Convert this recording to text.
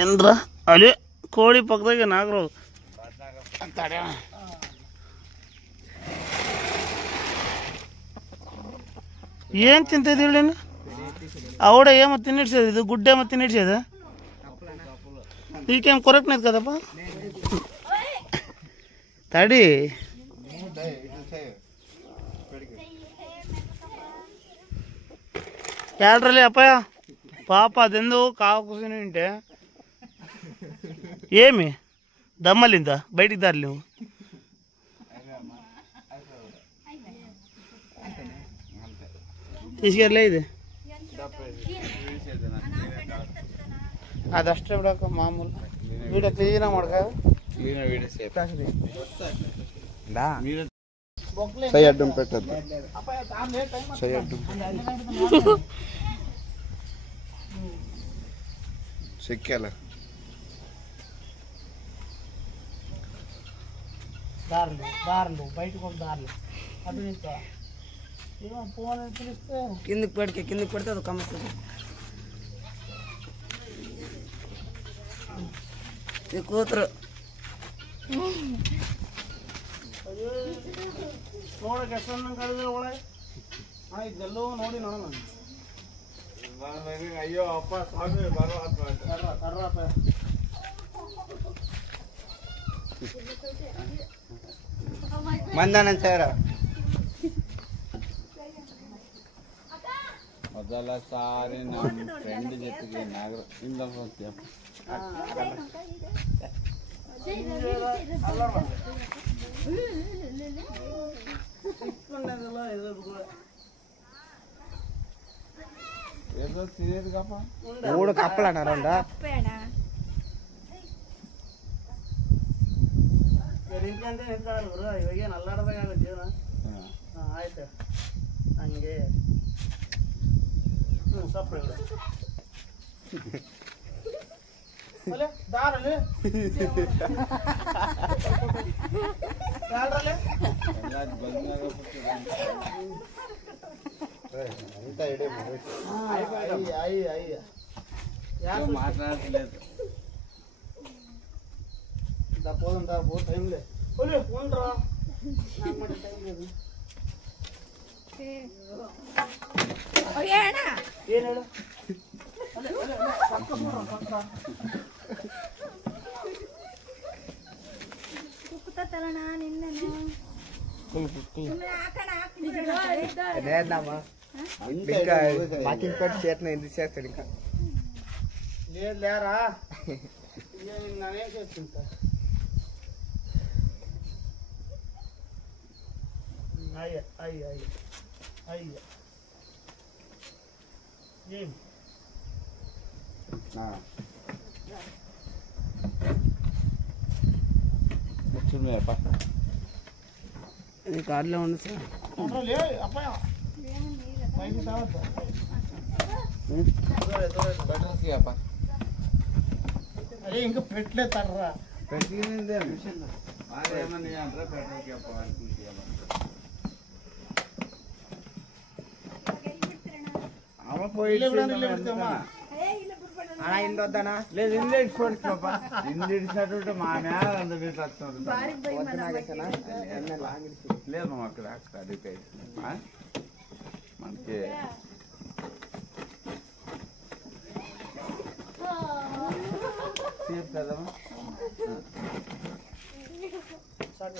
ಏನ್ರ ಅಲ್ಲಿ ಕೋಳಿ ಪಕ್ಕದಾಗೆ ನಾಗರು ಏನ್ ತಿಂತೈತಿ ಹೇಳಿ ಅವಡ ఏమో తినేసేది ఇది గుడ్డేమో తినేసేది నీకేం కొరకనేది కదప్పా తడి ఏడ్రలే అప్పయ్య పాప అదెందుకు కావు కూర్చొని ఉంటే ఏమి దమ్మలిందా బయటికి దారి లేవు తీసుకెళ్ళలే ఇది ಅದಷ್ಟೇ ಬಿಡಕ್ಕ ಮಾಮೂಲು ವೀಡಿಯೋ ಕ್ಲೀನಾಗಿ ಮಾಡ್ಕ సై అడ్డం పెట్టద్దు సై అడ్డం చెక్కాల దారులు దారులు బయటకు ఒక దారులు అటు తీసుకో ఫోన్ పిలిస్తే కిందకి పెడితే అది కమ్ముతుంది ಈ ಕೂತರು ನೋಡಕ್ಕೆ ಎಷ್ಟೊಂದು ಕಳೆದ್ರೆ ಒಳಗೆ ಇದೆಲ್ಲೋ ನೋಡಿ ನೋಡೋಣ అయ్యో అప్ప స్వామి కర్రప్ప మందానం సార్ ಮೊದಲಸಾರಿ ನಮ್ಮ ಫ್ರೆಂಡ್ ಜೊತೆಗೆ ನಾಗರ ಇಂದ ఏదో తినేది కప్ప 3 కప్పలు అన్నారు ಇಂಟ್ಕಂತ ನಿಂತ್ಕೊಳ್ಳಲ್ಲ ಗುರು ಇವಾಗೇನು ಅಲ್ಲಾಡ್ದಾಗ ಜೀವನ ಆಯ್ತು ಹಂಗೆ ಸಪ್ಪ ದಾರಲ್ಲಿ మాట్లాడలేదు పోదాం దా పో టైం లేదు ఉండరా టైం లేదు ಏನು ಹೇಳು ఎందుకు చేస్తాడు ఇంకా లేదు లేరా నేనేం చేస్తుంటా అయ్యా అయ్యా అయ్యా అయ్యా ఏం ఇది కార్లో ఉంది సార్ అబ్బాయి అరే ఇంకా పెట్టలేదు తర్రా పెట్టిందే మిషన్ ఏమన్నా అంటే పెట్రోల్కి అమ్మ పోయి అలా ఇంటి వద్దానా లేదు ఇండి ఇడిచిపోతున్నా ఇండి ఇడిచినట్టు మా మేళ అంత వీటి వస్తుంది లేదు మా అక్కడ అక్కడ రిపేర్ మనకి సార్